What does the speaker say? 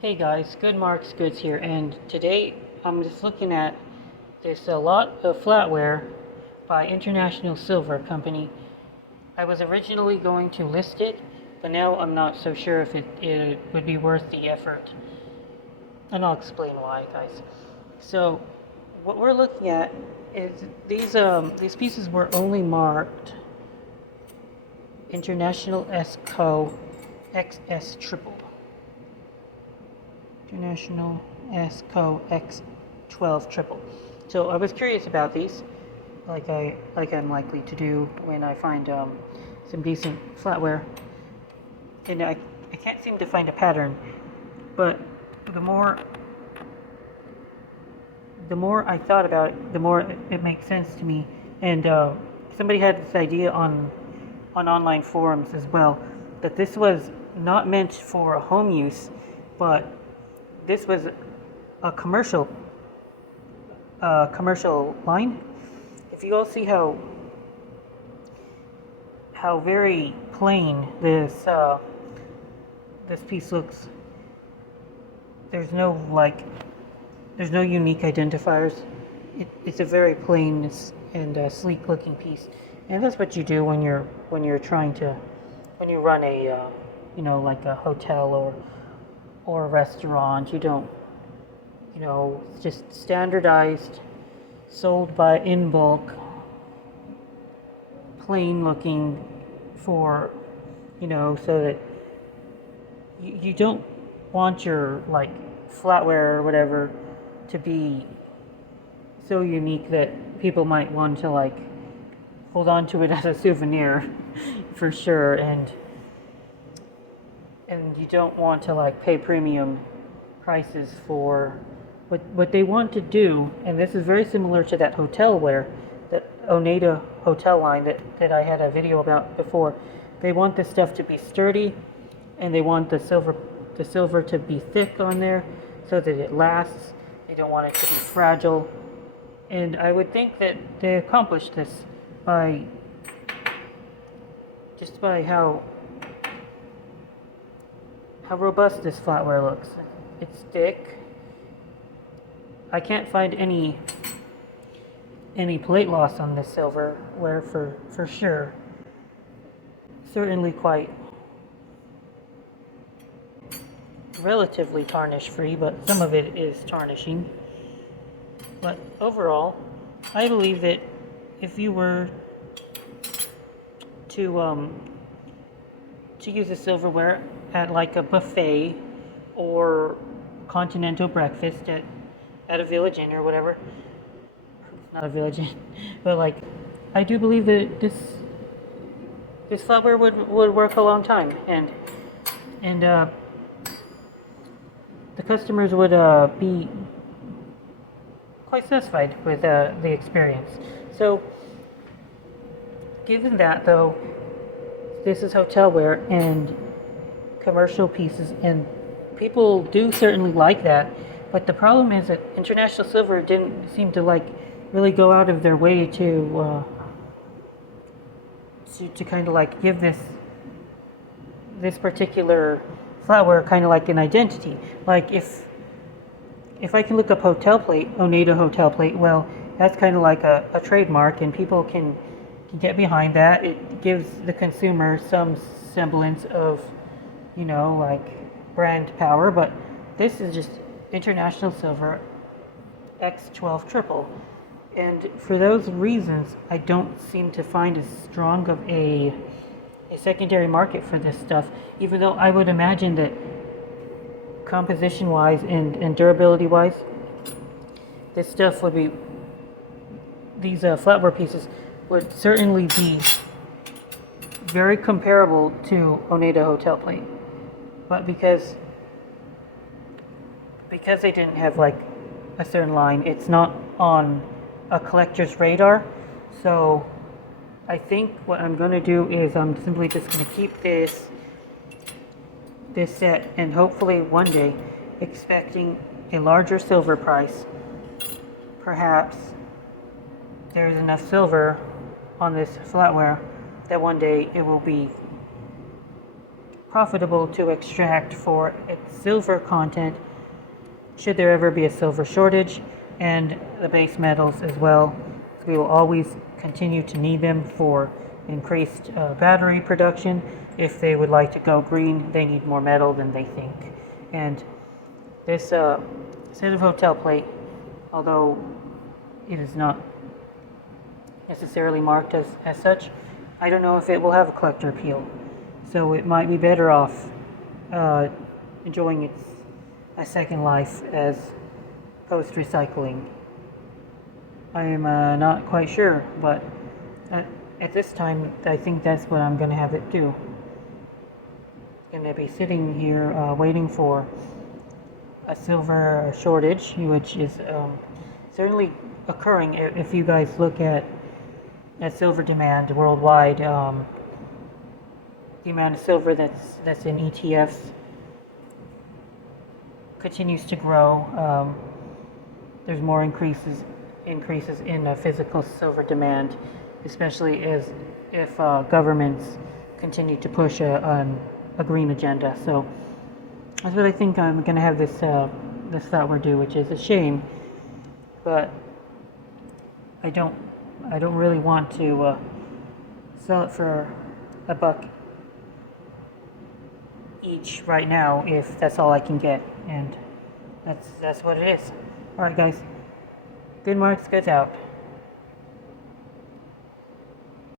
Hey guys, Good Marks Goods here, and today I'm just looking at this a lot of flatware by International Silver Company. I was originally going to list it, but now I'm not so sure if it would be worth the effort, and I'll explain why, guys. So, what we're looking at is these pieces were only marked International ESCO XS triple. International ESCO X12 triple. So I was curious about these, I'm likely to do when I find some decent flatware, and I can't seem to find a pattern. But the more I thought about it, the more it makes sense to me. And somebody had this idea on online forums as well, that this was not meant for home use, but this was a commercial line. If you all see how very plain this piece looks, there's no unique identifiers. It's a very plain and sleek looking piece, and that's what you do when you're trying to when you run a like a hotel or a restaurant. You don't, it's just standardized, sold by in bulk, plain looking for, so that you don't want your flatware or whatever to be so unique that people might want to hold on to it as a souvenir for sure, and you don't want to pay premium prices for what they want to do. And this is very similar to that hotelware, that Oneida hotel line that I had a video about before. They want this stuff to be sturdy, and they want the silver to be thick on there so that it lasts. They don't want it to be fragile, and I would think that they accomplished this by how robust this flatware looks. It's thick. I can't find any plate loss on this silverware for sure. Certainly quite relatively tarnish free, but some of it is tarnishing. But overall, I believe that if you were to use the silverware at a buffet or continental breakfast at a Village Inn or whatever. It's not a Village Inn, but I do believe that this flatware would work a long time, and the customers would be quite satisfied with the experience. So, given that though, this is hotelware and commercial pieces, and people do certainly like that. But the problem is that International Silver didn't seem to really go out of their way to kind of give this particular flatware kind of an identity. If I can look up hotel plate, Oneida hotel plate, well, that's kind of a trademark, and people can get behind that. It gives the consumer some semblance of, brand power. But this is just International Silver X12 triple, and for those reasons, I don't seem to find as strong of a secondary market for this stuff. Even though I would imagine that composition wise and durability wise, this stuff would be, these flatware pieces would certainly be very comparable to Oneida hotel plate. But because they didn't have a certain line, it's not on a collector's radar. So I think what I'm going to do is I'm simply just going to keep this set, and hopefully one day, expecting a larger silver price, perhaps there's enough silver on this flatware that one day it will be profitable to extract for its silver content should there ever be a silver shortage, and the base metals as well. We will always continue to need them for increased battery production. If they would like to go green, they need more metal than they think. And this set of hotel plate, although it is not necessarily marked as such, I don't know if it will have a collector appeal. So it might be better off enjoying a second life as post-recycling. I am not quite sure, but at this time, I think that's what I'm going to have it do. I'm going to be sitting here waiting for a silver shortage, which is certainly occurring. If you guys look at silver demand worldwide, the amount of silver that's in ETFs continues to grow. There's more increases in physical silver demand, especially if governments continue to push a green agenda. So that's what I think I'm going to have this Flatware do, which is a shame, but I don't really want to sell it for $1 each right now if that's all I can get, and that's what it is. All right, guys. Good marks, good out.